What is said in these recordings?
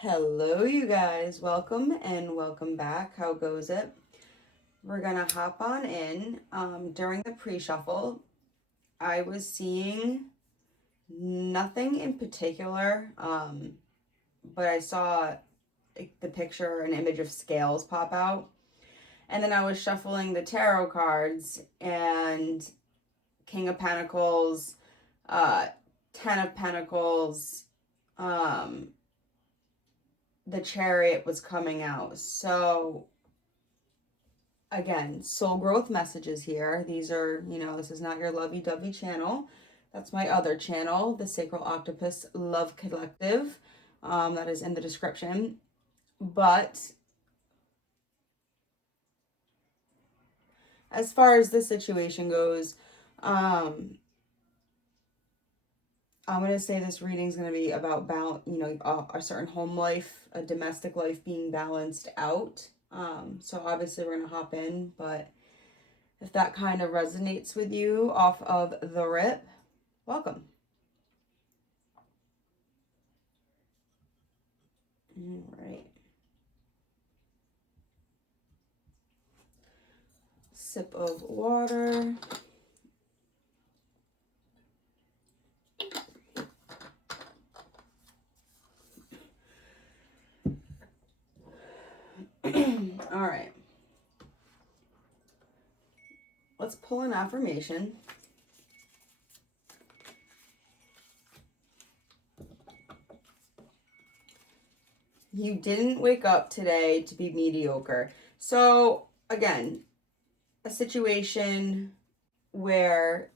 Hello, you guys. Welcome and welcome back. How goes it? We're gonna hop on in. During the pre-shuffle, I was seeing nothing in particular, but I saw the picture, an image of scales pop out, and then I was shuffling the tarot cards, and King of Pentacles, uh, Ten of Pentacles, um, the Chariot was coming out. So again, soul growth messages here. These are, this is not your lovey-dovey channel. That's my other channel, the Sacral Octopus Love Collective. That is in the description. But as far as this situation goes, I'm going to say this reading is going to be about a certain home life, a domestic life being balanced out. So obviously we're going to hop in, but if that kind of resonates with you off of the rip, welcome. All right. Sip of water. All right. Let's pull an affirmation. You didn't wake up today to be mediocre. So, again, a situation where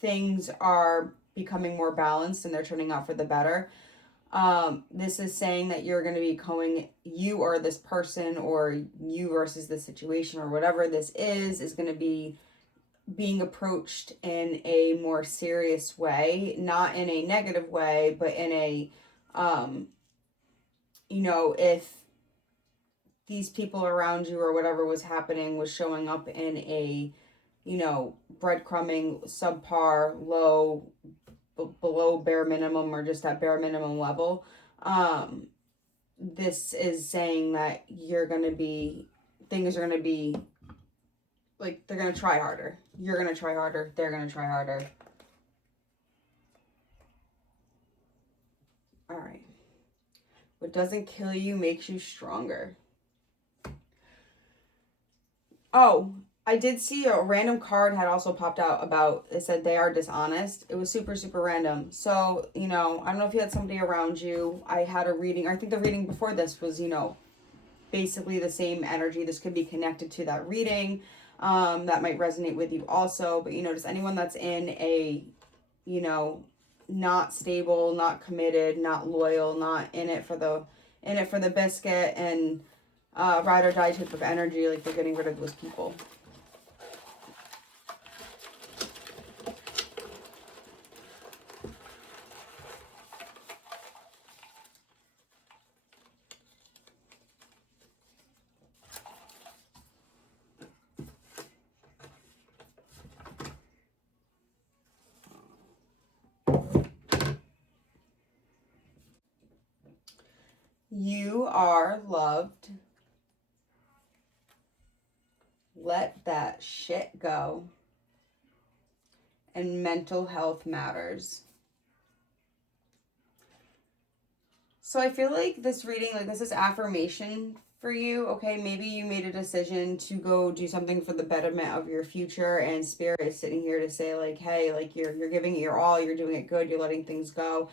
things are becoming more balanced and they're turning out for the better. This is saying that you're going to be going, you or this person or you versus the situation or whatever this is going to be being approached in a more serious way, not in a negative way, but in a, if these people around you or whatever was happening was showing up in a, breadcrumbing, subpar, low, below bare minimum or just at bare minimum level, this is saying that things are going to be like, they're going to try harder. You're going to try harder. They're going to try harder. All right. What doesn't kill you makes you stronger. Oh, I did see a random card had also popped out about, it said they are dishonest. It was super, super random. So, I don't know if you had somebody around you. I had a reading. I think the reading before this was, basically the same energy. This could be connected to that reading. That might resonate with you also. But, just anyone that's in a, not stable, not committed, not loyal, not in it for the biscuit and ride or die type of energy, like you're getting rid of those people. You are loved. Let that shit go. And mental health matters. So I feel like this reading, like this is affirmation for you. Okay, maybe you made a decision to go do something for the betterment of your future, and Spirit is sitting here to say like, hey, like you're giving it your all, you're doing it good, you're letting things go.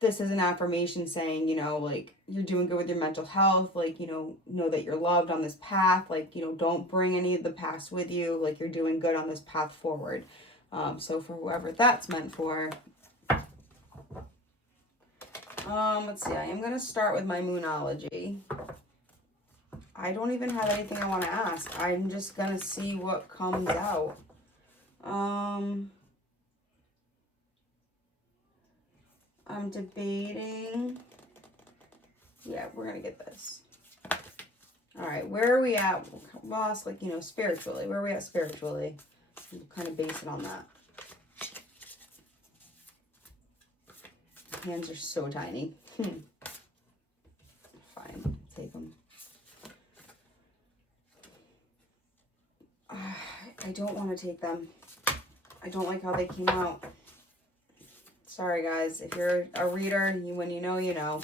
This is an affirmation saying, like you're doing good with your mental health, like, know that you're loved on this path, like, don't bring any of the past with you, like you're doing good on this path forward. So for whoever that's meant for, let's see, I am going to start with my Moonology. I don't even have anything I want to ask. I'm just going to see what comes out. I'm debating. Yeah, we're going to get this. All right, where are we at? Boss, like, spiritually. Where are we at spiritually? We'll kind of base it on that. Hands are so tiny. I don't want to take them. I don't like how they came out. Sorry, guys. If you're a reader, when you know, you know.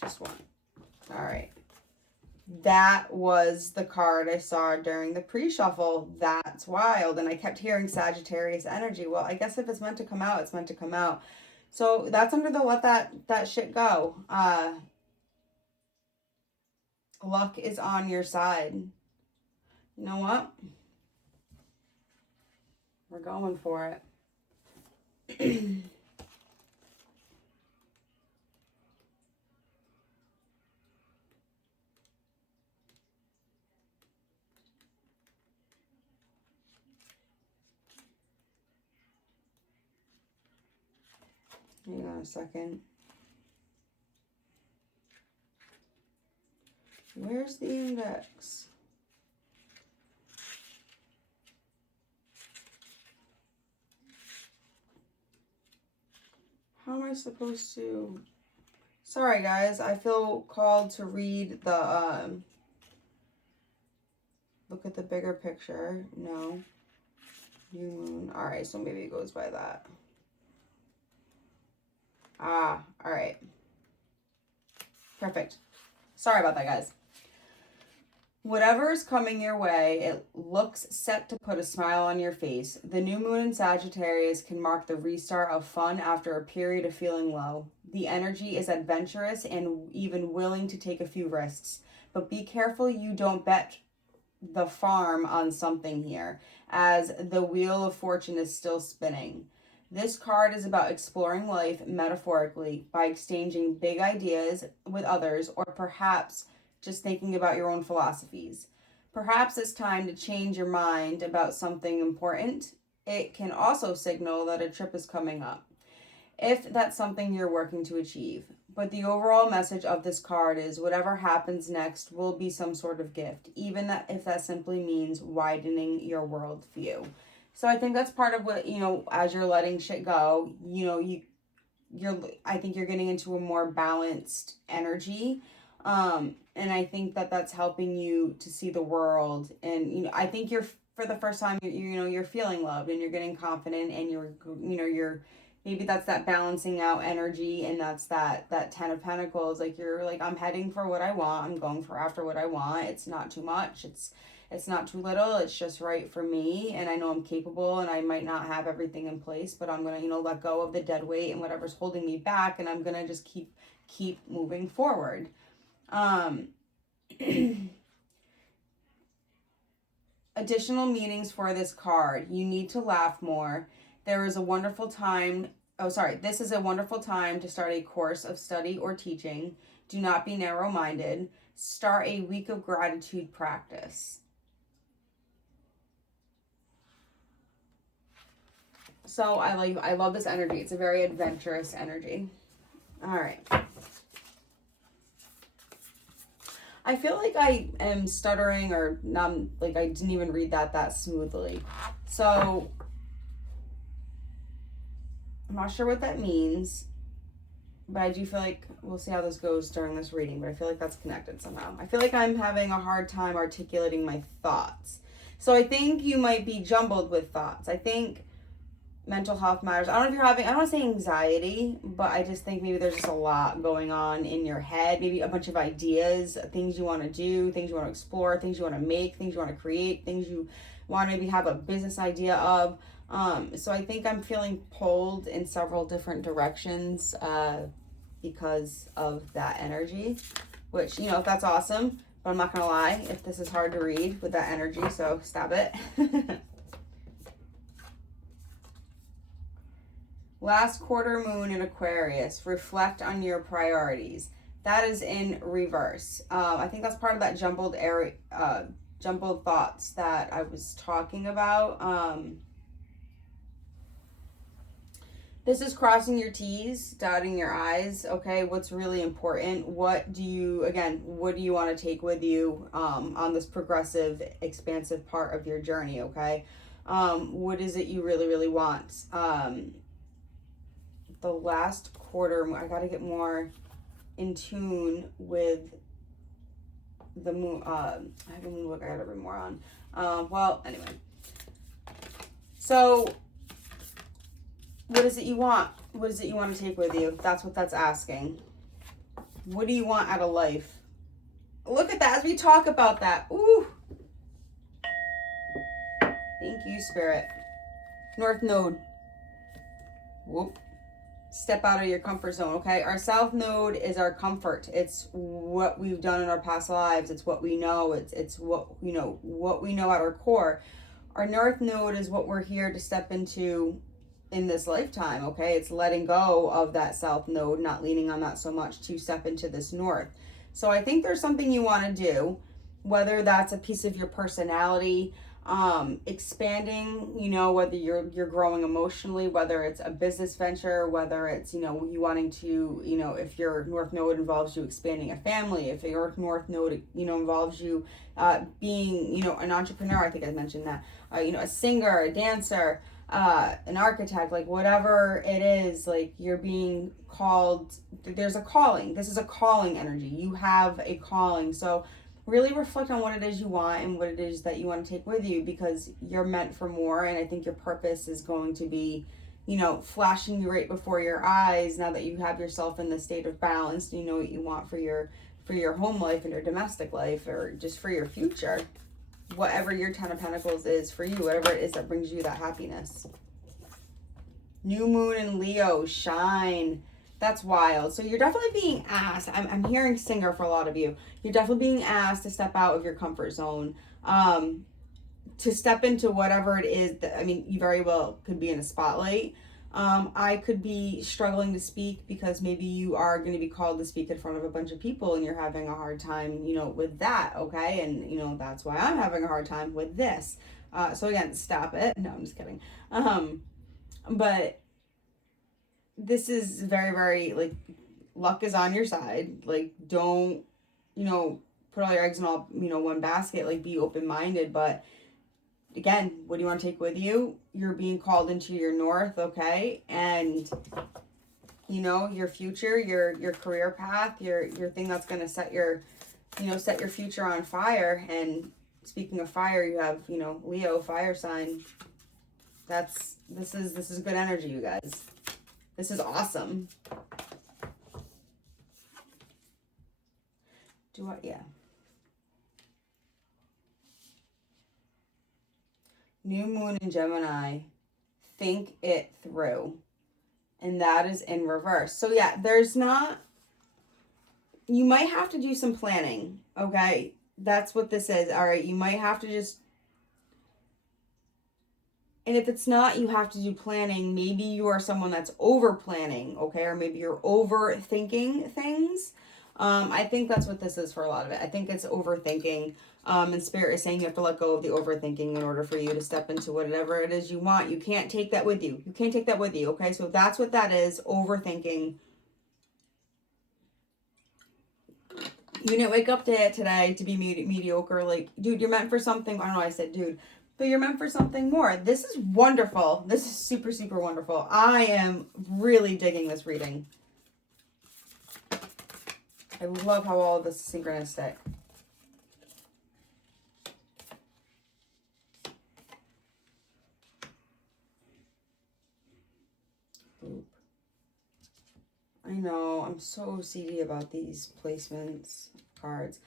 Just one. All right. That was the card I saw during the pre-shuffle. That's wild. And I kept hearing Sagittarius energy. Well, I guess if it's meant to come out, it's meant to come out. So that's under the let that shit go. Luck is on your side. You know what? We're going for it. Hang on a second. Where's the index? How am I supposed to... Sorry, guys. I feel called to read the, look at the bigger picture. No. New moon. All right, so maybe it goes by that. Ah, all right. Perfect. Sorry about that, guys. Whatever is coming your way, it looks set to put a smile on your face. The new moon in Sagittarius can mark the restart of fun after a period of feeling low. The energy is adventurous and even willing to take a few risks. But be careful you don't bet the farm on something here, as the wheel of fortune is still spinning. This card is about exploring life metaphorically by exchanging big ideas with others, or perhaps just thinking about your own philosophies. Perhaps it's time to change your mind about something important. It can also signal that a trip is coming up, if that's something you're working to achieve. But the overall message of this card is whatever happens next will be some sort of gift, even if that simply means widening your world view. So I think that's part of what, as you're letting shit go, I think you're getting into a more balanced energy. And I think that's helping you to see the world. And, I think for the first time, you're feeling loved and you're getting confident and you're maybe that's that balancing out energy, and that's that 10 of Pentacles. Like, you're like, I'm heading for what I want. I'm going for after what I want. It's not too much. It's not too little. It's just right for me. And I know I'm capable and I might not have everything in place, but I'm going to, let go of the dead weight and whatever's holding me back. And I'm going to just keep moving forward. Additional meanings for this card. You need to laugh more. This is a wonderful time to start a course of study or teaching. Do not be narrow-minded. Start a week of gratitude practice. So I love this energy. It's a very adventurous energy. All right. I feel like I am stuttering, or like I didn't even read that smoothly. So I'm not sure what that means, but I do feel like we'll see how this goes during this reading, but I feel like that's connected somehow. I feel like I'm having a hard time articulating my thoughts. So I think you might be jumbled with thoughts. I think mental health matters. I don't know if you're having, I don't want to say anxiety, but I just think maybe there's just a lot going on in your head. Maybe a bunch of ideas, things you want to do, things you want to explore, things you want to make, things you want to create, things you want to maybe have a business idea of. So I think I'm feeling pulled in several different directions because of that energy, which, if that's awesome, but I'm not going to lie, if this is hard to read with that energy, so stop it. Last quarter moon in Aquarius. Reflect on your priorities. That is in reverse. I think that's part of that jumbled thoughts that I was talking about. This is crossing your T's, dotting your I's. Okay, what's really important? What do you want to take with you on this progressive, expansive part of your journey? Okay, what is it you really, really want? The last quarter, I got to get more in tune with the moon, I have a moon book I gotta read more on. Well, anyway. So, what is it you want? What is it you want to take with you? That's what that's asking. What do you want out of life? Look at that as we talk about that. Ooh. Thank you, Spirit. North Node. Whoop. Step out of your comfort zone, okay? Our South Node is our comfort. It's what we've done in our past lives. It's what we know. It's what, you know, what we know at our core. Our North Node is what we're here to step into in this lifetime, okay? It's letting go of that South Node, not leaning on that so much to step into this North. So I think there's something you want to do, whether that's a piece of your personality, expanding, you know, whether you're growing emotionally, whether it's a business venture, whether it's, you know, you wanting to, you know, if your North Node involves you expanding a family, if your North Node, you know, involves you being, you know, an entrepreneur, I think I mentioned that, you know, a singer, a dancer, an architect, like whatever it is, like you're being called, there's a calling. This is a calling energy. You have a calling. So really reflect on what it is you want and what it is that you want to take with you, because you're meant for more. And I think your purpose is going to be, you know, flashing you right before your eyes now that you have yourself in the state of balance. You know what you want for your home life and your domestic life, or just for your future. Whatever your 10 of Pentacles is for you, whatever it is that brings you that happiness. New moon in Leo, shine. That's wild. So you're definitely being asked, I'm hearing singer for a lot of you. You're definitely being asked to step out of your comfort zone, to step into whatever it is that, I mean, you very well could be in a spotlight. I could be struggling to speak because maybe you are going to be called to speak in front of a bunch of people and you're having a hard time, you know, with that, okay? And, you know, that's why I'm having a hard time with this. So again, stop it. No, I'm just kidding. But this is very, very, like, luck is on your side. Like, don't, you know, put all your eggs in all, you know, one basket. Like, be open-minded. But again, what do you want to take with you? You're being called into your North, okay? And, you know, your future, your career path, your thing that's going to set your, you know, set your future on fire. And speaking of fire, you have, you know, Leo, fire sign. This is good energy, you guys. This is awesome. Yeah. New moon in Gemini. Think it through. And that is in reverse. So yeah, you might have to do some planning, okay? That's what this is. All right, you might have to just, and if it's not, you have to do planning. Maybe you are someone that's over planning, okay? Or maybe you're overthinking things. I think that's what this is for a lot of it. I think it's overthinking. And Spirit is saying you have to let go of the overthinking in order for you to step into whatever it is you want. You can't take that with you. You can't take that with you, okay? So that's what that is, overthinking. You didn't wake up to it today to be mediocre. Like, dude, you're meant for something. I don't know why I said dude. But you're meant for something more. This is wonderful. This is super, super wonderful. I am really digging this reading. I love how all of this is synchronistic. I know, I'm so OCD about these placements cards.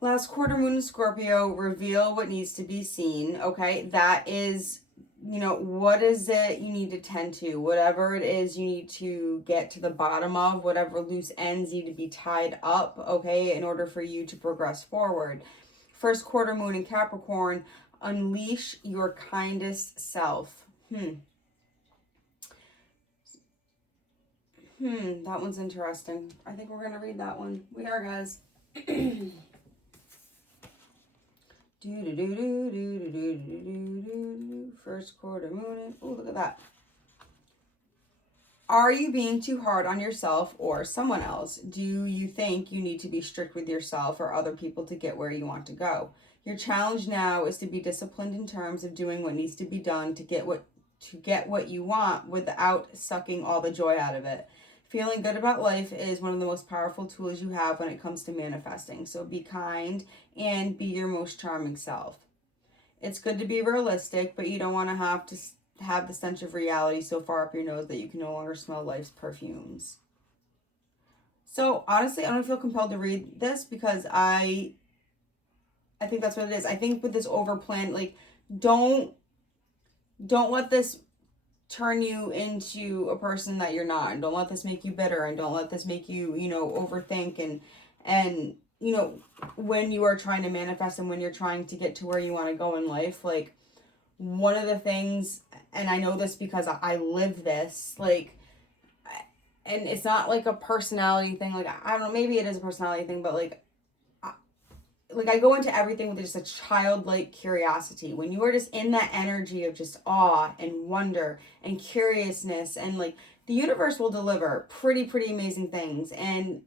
Last quarter moon in Scorpio, reveal what needs to be seen. Okay, that is, you know, what is it you need to tend to? Whatever it is you need to get to the bottom of, whatever loose ends need to be tied up, okay, in order for you to progress forward. First quarter moon in Capricorn, unleash your kindest self. That one's interesting. I think we're going to read that one. We are, guys. First quarter moon. Oh, look at that. Are you being too hard on yourself or someone else? Do you think you need to be strict with yourself or other people to get where you want to go? Your challenge now is to be disciplined in terms of doing what needs to be done to get what you want without sucking all the joy out of it. Feeling good about life is one of the most powerful tools you have when it comes to manifesting. So be kind and be your most charming self. It's good to be realistic, but you don't want to have the stench of reality so far up your nose that you can no longer smell life's perfumes. So honestly, I don't feel compelled to read this because I think that's what it is. I think with this overplan, like don't let this turn you into a person that you're not, and don't let this make you bitter, and don't let this make you, overthink and when you are trying to manifest and when you're trying to get to where you want to go in life, like one of the things, and I know this because I live this, like, and it's not like a personality thing, like I don't know, maybe it is a personality thing, but like I go into everything with just a childlike curiosity. When you are just in that energy of just awe and wonder and curiousness, and like the universe will deliver pretty amazing things, and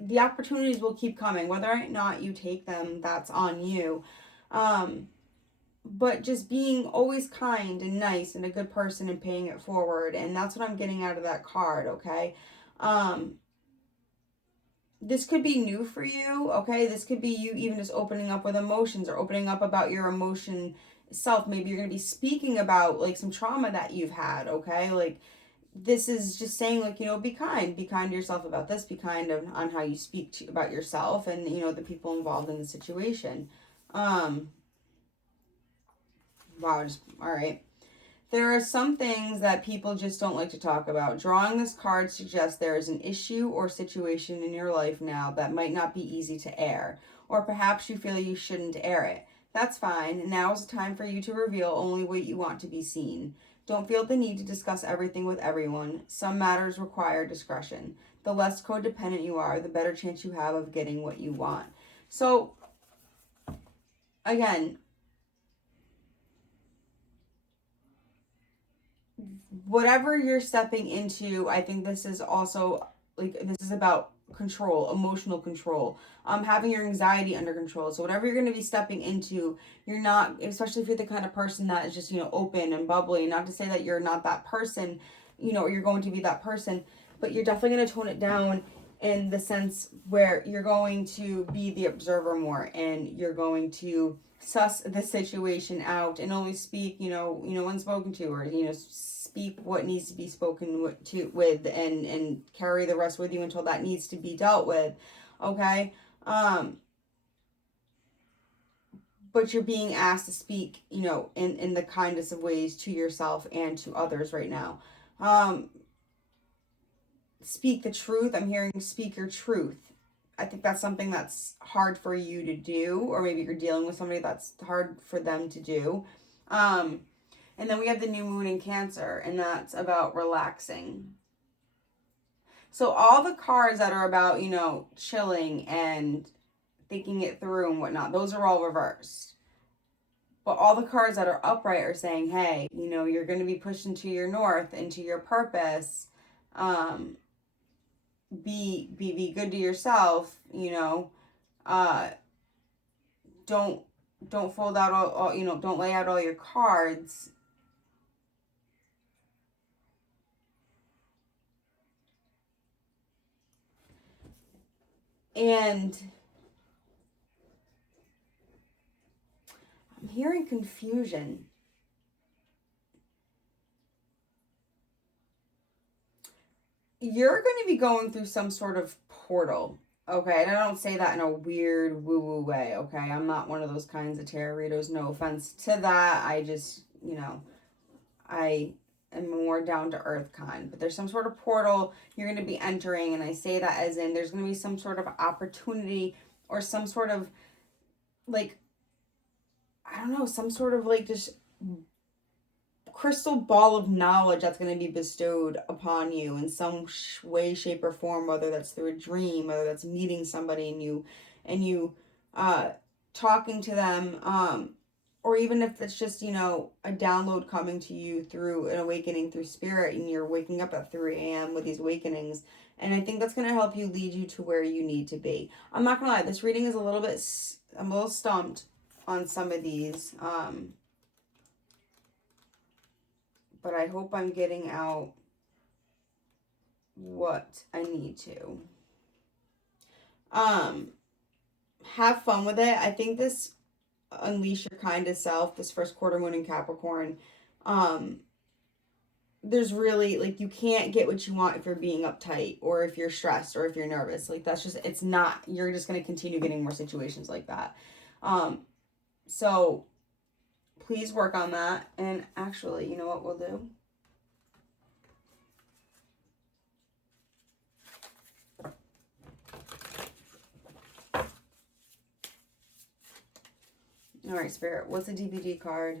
the opportunities will keep coming. Whether or not you take them, that's on you. But just being always kind and nice and a good person and paying it forward, and that's what I'm getting out of that card. Okay. This could be new for you, okay? This could be you even just opening up with emotions or opening up about your emotion self. Maybe you're going to be speaking about like some trauma that you've had, okay? Like this is just saying like, be kind. Be kind to yourself about this. Be kind on how you speak about yourself and, the people involved in the situation. Wow, all right. There are some things that people just don't like to talk about. Drawing this card suggests there is an issue or situation in your life now that might not be easy to air, or perhaps you feel you shouldn't air it. That's fine. Now is the time for you to reveal only what you want to be seen. Don't feel the need to discuss everything with everyone. Some matters require discretion. The less codependent you are, the better chance you have of getting what you want. So, again, whatever you're stepping into, I think this is also like this is about control, emotional control, having your anxiety under control. So whatever you're going to be stepping into, you're not, especially if you're the kind of person that is just open and bubbly. Not to say that you're not that person, or you're going to be that person, but you're definitely going to tone it down in the sense where you're going to be the observer more, and you're going to suss the situation out and only speak when spoken to, or speak what needs to be spoken with and carry the rest with you until that needs to be dealt with, okay? But you're being asked to speak in the kindest of ways to yourself and to others right now. Speak the truth. I'm hearing speak your truth. I think that's something that's hard for you to do, or maybe you're dealing with somebody that's hard for them to do. And then we have the new moon in Cancer, and that's about relaxing. So all the cards that are about, chilling and thinking it through and whatnot, those are all reversed. But all the cards that are upright are saying, hey, you're going to be pushed into your north, into your purpose. Be good to yourself, don't fold out all don't lay out all your cards. And I'm hearing confusion. You're going to be going through some sort of portal, okay? And I don't say that in a weird woo-woo way, okay? I'm not one of those kinds of tarot-readers, no offense to that. I just, I am more down-to-earth kind. But there's some sort of portal you're going to be entering, and I say that as in there's going to be some sort of opportunity or some sort of, like, I don't know, some sort of, like, just crystal ball of knowledge that's going to be bestowed upon you in some way, shape, or form, whether that's through a dream, whether that's meeting somebody and you talking to them, or even if it's just a download coming to you through an awakening through spirit, and you're waking up at 3 a.m. with these awakenings. And I think that's going to help you lead you to where you need to be. I'm not going to lie, this reading is I'm a little stumped on some of these. But I hope I'm getting out what I need to. Have fun with it. I think this unleash your kindest self, this first quarter moon in Capricorn, there's really, like, you can't get what you want if you're being uptight or if you're stressed or if you're nervous. Like, that's just, it's not, you're just going to continue getting more situations like that. So please work on that. And actually, you know what we'll do? All right, Spirit, what's a DVD card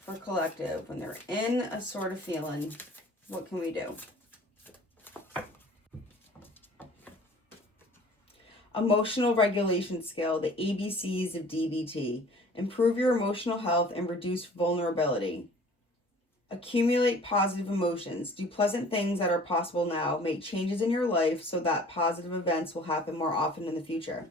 for collective when they're in a sort of feeling? What can we do? Emotional regulation skill, the ABCs of DBT. Improve your emotional health and reduce vulnerability. Accumulate positive emotions. Do pleasant things that are possible now. Make changes in your life so that positive events will happen more often in the future.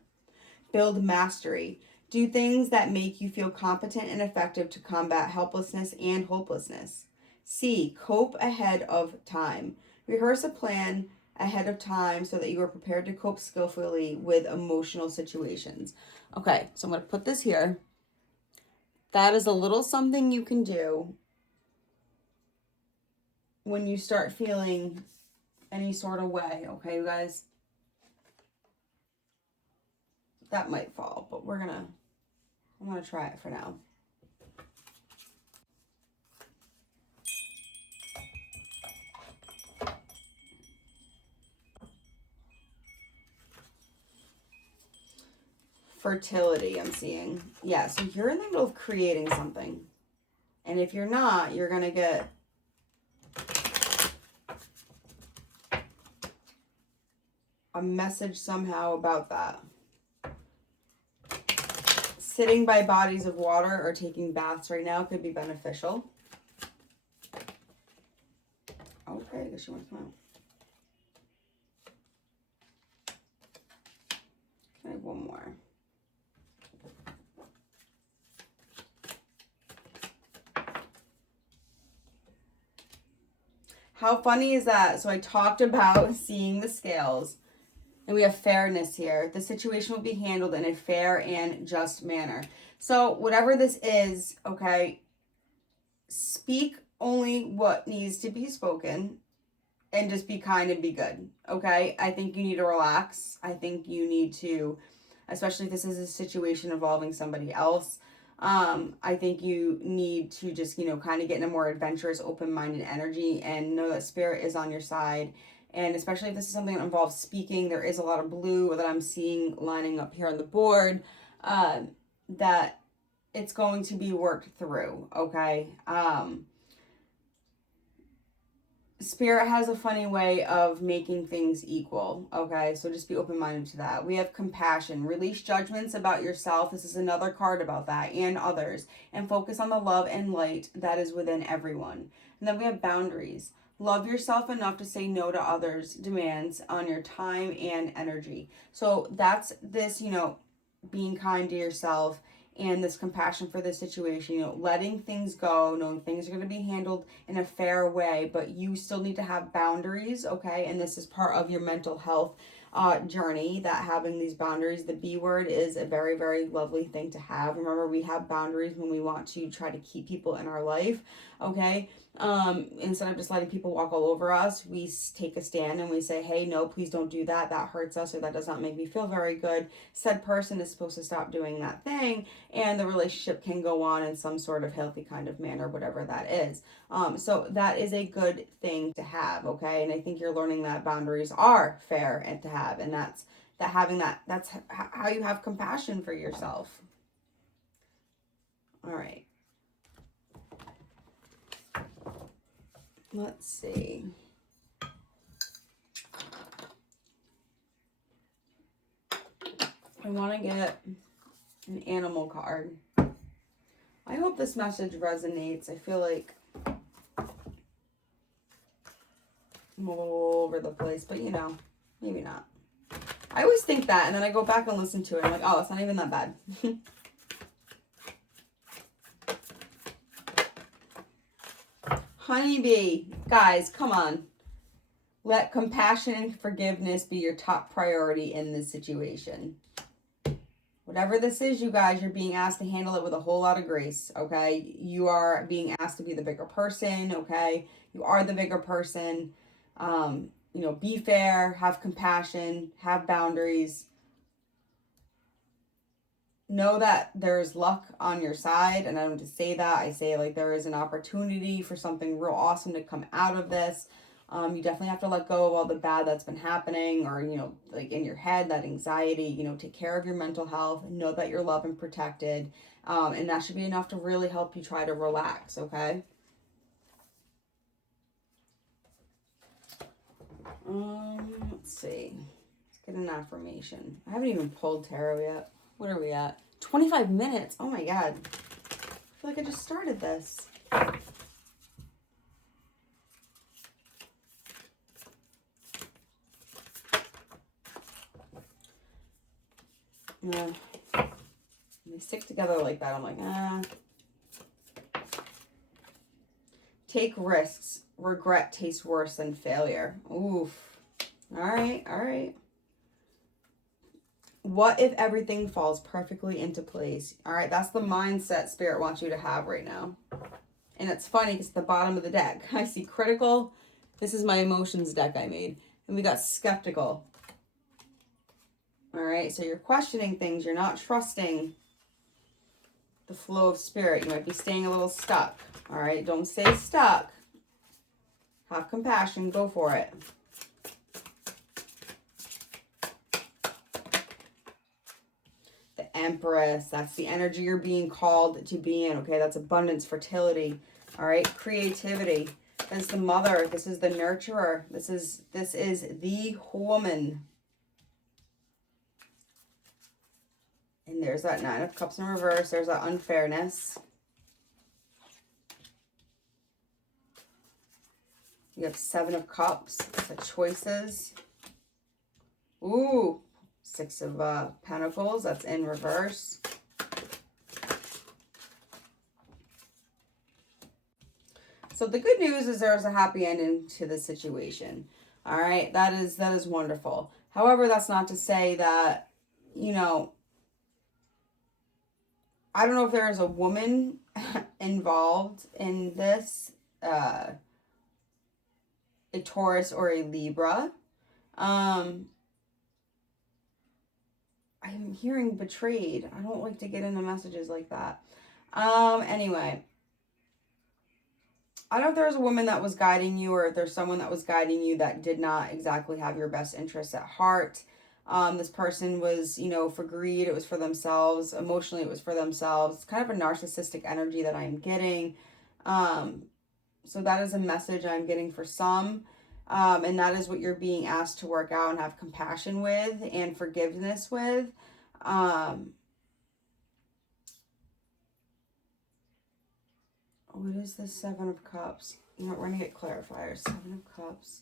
Build mastery. Do things that make you feel competent and effective to combat helplessness and hopelessness. C. Cope ahead of time. Rehearse a plan ahead of time so that you are prepared to cope skillfully with emotional situations. Okay, so I'm going to put this here. That is a little something you can do when you start feeling any sort of way, okay, you guys? That might fall, but I'm gonna try it for now. Fertility, I'm seeing. Yeah, so you're in the middle of creating something. And if you're not, you're gonna get a message somehow about that. Sitting by bodies of water or taking baths right now could be beneficial. Okay, I guess you want to come out. Okay, one more. How funny is that? So I talked about seeing the scales. And we have fairness here. The situation will be handled in a fair and just manner. So whatever this is, okay, speak only what needs to be spoken and just be kind and be good, okay? I think you need to relax. I think you need to, especially if this is a situation involving somebody else, I think you need to just, kind of get in a more adventurous, open-minded energy and know that spirit is on your side. And especially if this is something that involves speaking, there is a lot of blue that I'm seeing lining up here on the board, that it's going to be worked through, okay? Spirit has a funny way of making things equal, okay? So just be open-minded to that. We have compassion. Release judgments about yourself. This is another card about that, and others. And focus on the love and light that is within everyone. And then we have boundaries. Love yourself enough to say no to others' demands on your time and energy. So that's this, being kind to yourself and this compassion for the situation, letting things go, knowing things are going to be handled in a fair way, but you still need to have boundaries, okay? And this is part of your mental health journey, that having these boundaries. The B word is a very, very lovely thing to have. Remember, we have boundaries when we want to try to keep people in our life, okay? Instead of just letting people walk all over us, we take a stand and we say, hey, no, please don't do that. That hurts us, or that does not make me feel very good. Said person is supposed to stop doing that thing, and the relationship can go on in some sort of healthy kind of manner, whatever that is. So that is a good thing to have, okay? And I think you're learning that boundaries are fair and to have, and that's how you have compassion for yourself. All right. Let's see. I want to get an animal card. I hope this message resonates. I feel like I'm all over the place, but maybe not. I always think that, and then I go back and listen to it. I'm like, oh, it's not even that bad. Honeybee. Guys, come on. Let compassion and forgiveness be your top priority in this situation. Whatever this is, you guys, you're being asked to handle it with a whole lot of grace, okay? You are being asked to be the bigger person, okay? You are the bigger person. Be fair, have compassion, have boundaries. Know that there's luck on your side, and I don't just say that. I say like there is an opportunity for something real awesome to come out of this. You definitely have to let go of all the bad that's been happening, or, like in your head, that anxiety. Take care of your mental health. Know that you're loved and protected. And that should be enough to really help you try to relax, okay? Let's see. Let's get an affirmation. I haven't even pulled tarot yet. What are we at? 25 minutes. Oh my God. I feel like I just started this. When they stick together like that, I'm like, Take risks. Regret tastes worse than failure. Oof. All right. What if everything falls perfectly into place? All right, that's the mindset Spirit wants you to have right now. And it's funny because at the bottom of the deck, I see critical. This is my emotions deck I made. And we got skeptical. All right, so you're questioning things. You're not trusting the flow of Spirit. You might be staying a little stuck. All right, don't stay stuck. Have compassion. Go for it. The Empress. That's the energy you're being called to be in. Okay, that's abundance, fertility. All right, creativity. That's the mother. This is the nurturer. This is the woman. And there's that Nine of Cups in reverse. There's that unfairness. You have Seven of Cups, the choices. Ooh, Six of Pentacles, that's in reverse. So the good news is there's a happy ending to the situation. All right, that is wonderful. However, that's not to say that, I don't know if there is a woman involved in this, a Taurus or a Libra. I'm hearing betrayed. I don't like to get into messages like that. Anyway, I don't know if there's a woman that was guiding you, or if there's someone that was guiding you that did not exactly have your best interests at heart. This person was, for greed, it was for themselves. Emotionally, it was for themselves. It's kind of a narcissistic energy that I'm getting. So that is a message I'm getting for some. And that is what you're being asked to work out and have compassion with and forgiveness with. What is the Seven of Cups? We're going to get clarifiers. Seven of Cups.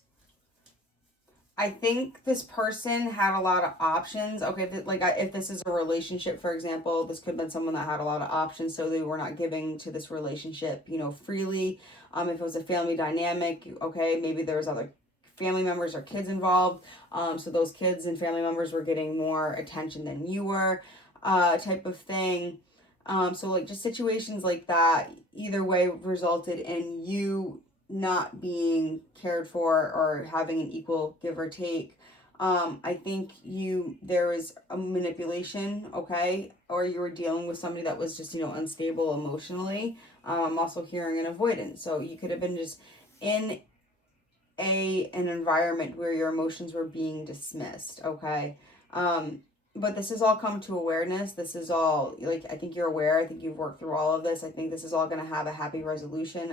I think this person had a lot of options. Okay, if this is a relationship, for example, this could have been someone that had a lot of options, so they were not giving to this relationship, freely. If it was a family dynamic, okay, maybe there was other family members or kids involved. So those kids and family members were getting more attention than you were, type of thing. So like just situations like that, either way, resulted in you not being cared for or having an equal give or take. I think there is a manipulation, okay, or you were dealing with somebody that was just, unstable emotionally. I'm also hearing an avoidance. So you could have been just in an environment where your emotions were being dismissed, okay? But this has all come to awareness. This is all, I think you're aware. I think you've worked through all of this. I think this is all going to have a happy resolution,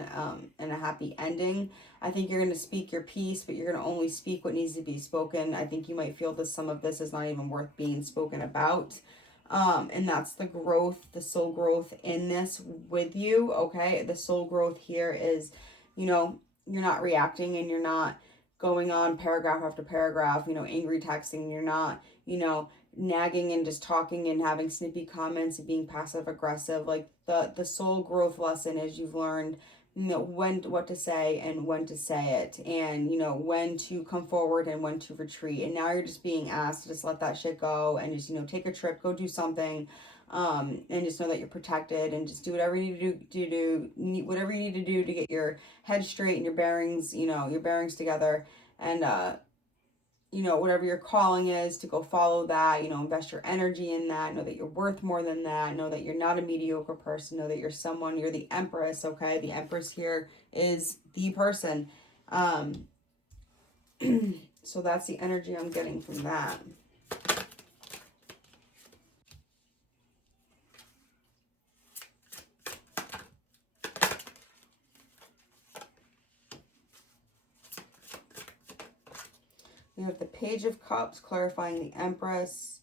and a happy ending. I think you're going to speak your piece, but you're going to only speak what needs to be spoken. I think you might feel that some of this is not even worth being spoken about. And that's the growth, the soul growth in this with you, okay? The soul growth here is, you're not reacting, and you're not going on paragraph after paragraph, angry texting. You're not, nagging and just talking and having snippy comments and being passive aggressive. Like the soul growth lesson is you've learned you know, what to say and when to say it, and, you know, when to come forward and when to retreat. And now you're just being asked to just let that shit go and just, you know, take a trip, go do something, and just know that you're protected, and just do whatever you need to do, whatever you need to do to get your head straight and your bearings, you know, your bearings together. And you know, whatever your calling is, to go follow that, you know, invest your energy in that, know that you're worth more than that, know that you're not a mediocre person, know that you're someone, you're the empress, okay? The empress here is the person. Um, so that's the energy I'm getting from that. We have the Page of Cups clarifying the Empress.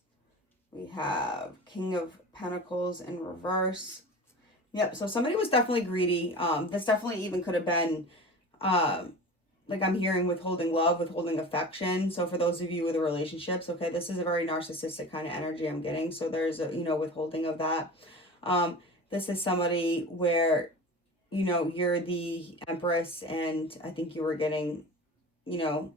We have King of Pentacles in reverse. Yep, so somebody was definitely greedy. This definitely even could have been, like I'm hearing, withholding love, withholding affection. So for those of you with relationships, okay, this is a very narcissistic kind of energy I'm getting. So there's a, you know, withholding of that. This is somebody where, you know, you're the Empress, and I think you were getting, you know,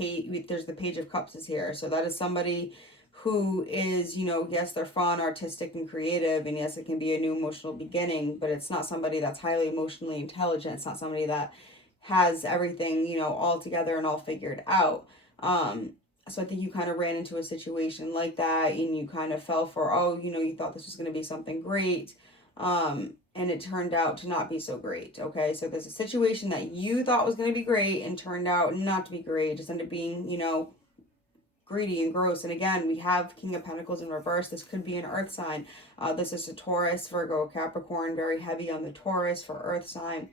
there's the Page of Cups is here. So that is somebody who is, you know, yes, they're fun, artistic, and creative, and yes, it can be a new emotional beginning, but it's not somebody that's highly emotionally intelligent. It's not somebody that has everything, you know, all together and all figured out. So I think you kind of ran into a situation like that, and you kind of fell for, oh, you know, you thought this was going to be something great. And it turned out to not be so great. Okay, so there's a situation that you thought was going to be great and turned out not to be great. Just ended up being, you know, greedy and gross. And again, we have King of Pentacles in reverse. This could be an earth sign. This is a Taurus, Virgo, Capricorn, very heavy on the Taurus for earth sign.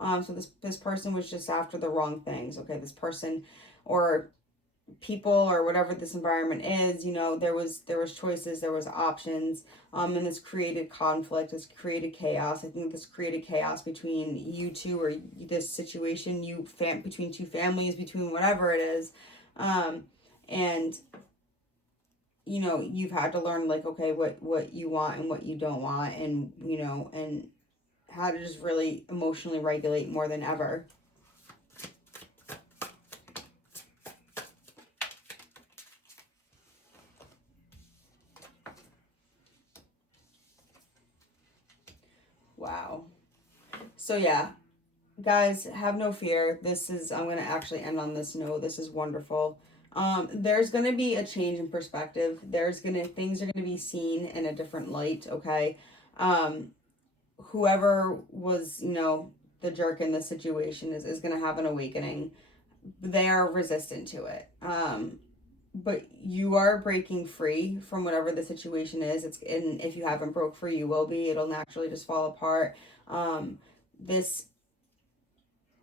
So this person was just after the wrong things. Okay, this person or people or whatever this environment is, you know, there was choices, there was options, and this created conflict, this created chaos. I think this created chaos between you two, or this situation, between two families, between whatever it is. And you know, you've had to learn, like, okay, what you want and what you don't want, and, you know, and how to just really emotionally regulate more than ever. Wow. So yeah, guys, have no fear. I'm going to actually end on this note. This is wonderful. There's going to be a change in perspective. Things are going to be seen in a different light. Okay. Whoever was, you know, the jerk in this situation is going to have an awakening. They are resistant to it. But you are breaking free from whatever the situation is. And if you haven't broke free, you will be. It'll naturally just fall apart. This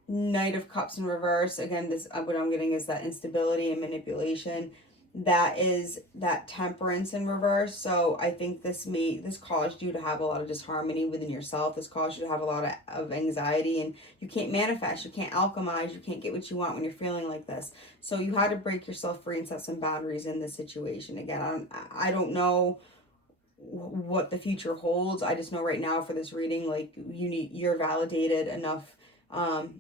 Knight of Cups in reverse, again, this what I'm getting is that instability and manipulation. That is that Temperance in reverse. So I think this caused you to have a lot of disharmony within yourself. This caused you to have a lot of anxiety, and you can't manifest, you can't alchemize, you can't get what you want when you're feeling like this. So you had to break yourself free and set some boundaries in this situation. Again, I don't know what the future holds. I just know right now for this reading, like, you're validated enough,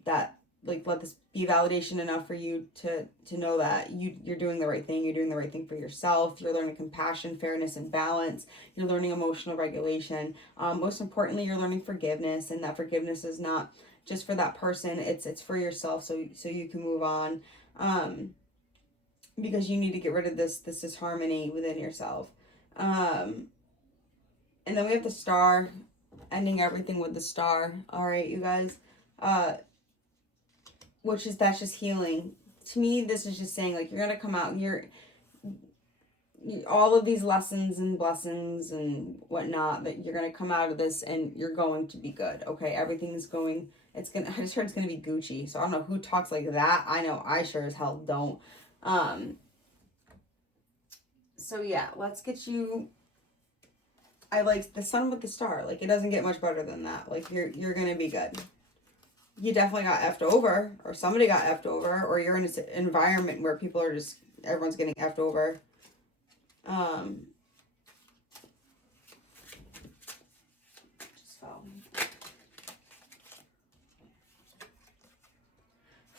that, like, let this be validation enough for you to know that you're doing the right thing. You're doing the right thing for yourself. You're learning compassion, fairness, and balance. You're learning emotional regulation. Most importantly, you're learning forgiveness, and that forgiveness is not just for that person. It's for yourself, so you can move on, because you need to get rid of this disharmony within yourself. And then we have the Star, ending everything with the Star. All right, you guys. That's just healing. To me, this is just saying, like, you're going to come out, all of these lessons and blessings and whatnot, that you're going to come out of this and you're going to be good. Okay, everything's going, I just heard it's going to be Gucci. So I don't know who talks like that. I know I sure as hell don't. So yeah, let's get you. I like the Sun with the Star. Like, it doesn't get much better than that. Like, you're gonna be good. You definitely got effed over, or somebody got effed over, or you're in an environment where everyone's getting effed over. Just fell.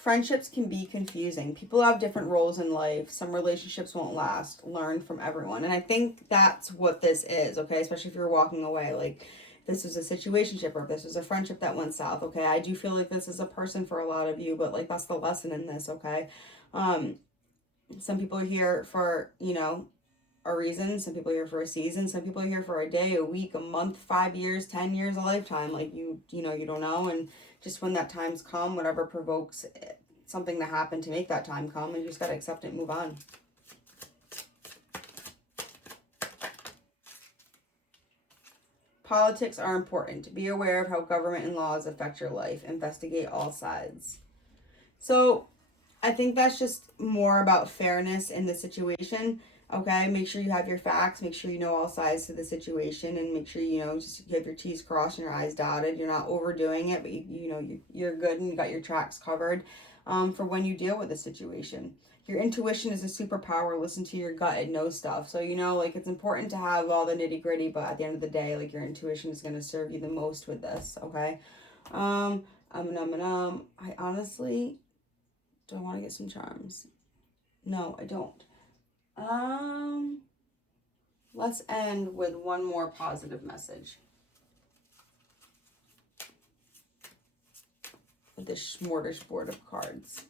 friendships can be confusing. People have different roles in life. Some relationships won't last. Learn from everyone. And I think that's what this is, okay? Especially if you're walking away. Like, this was a situationship or if this was a friendship that went south, okay? I do feel like this is a person for a lot of you, but like that's the lesson in this, okay? Some people are here for, you know, a reason. Some people are here for a season. Some people are here for a day, a week, a month, 5 years, 10 years, a lifetime. Like you know, you don't know. And just when that time's come, whatever provokes something to happen to make that time come, and you just got to accept it and move on. Politics are important. Be aware of how government and laws affect your life. Investigate all sides. So I think that's just more about fairness in the situation. Okay, make sure you have your facts, make sure you know all sides to the situation, and make sure you know just you have your T's crossed and your I's dotted. You're not overdoing it, but you know you're good and you got your tracks covered for when you deal with a situation. Your intuition is a superpower. Listen to your gut, it knows stuff. So you know, like it's important to have all the nitty gritty, but at the end of the day, like your intuition is gonna serve you the most with this. Okay, I honestly do I want to get some charms? No, I don't. Let's end with one more positive message. With this smorgasbord of cards.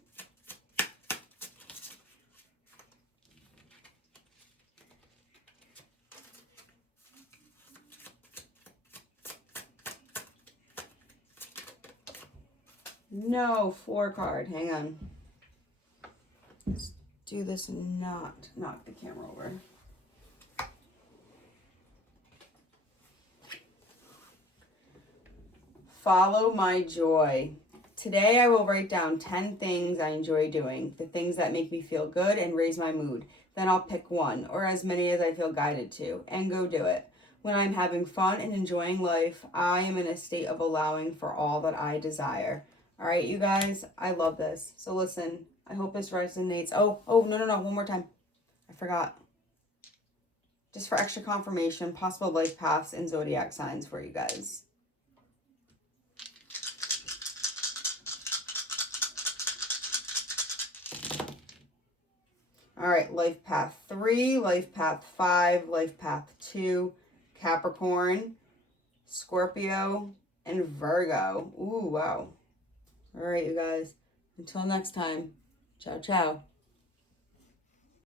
No, floor card. Hang on. Let's do this and not knock the camera over. Follow my joy. Today I will write down 10 things I enjoy doing, the things that make me feel good and raise my mood. Then I'll pick one, or as many as I feel guided to, and go do it. When I'm having fun and enjoying life, I am in a state of allowing for all that I desire. All right, you guys, I love this. So listen, I hope this resonates. No, one more time. I forgot. Just for extra confirmation, possible life paths and zodiac signs for you guys. All right, life path 3, life path 5, life path 2, Capricorn, Scorpio, and Virgo. Ooh, wow. All right, you guys. Until next time. Ciao, ciao.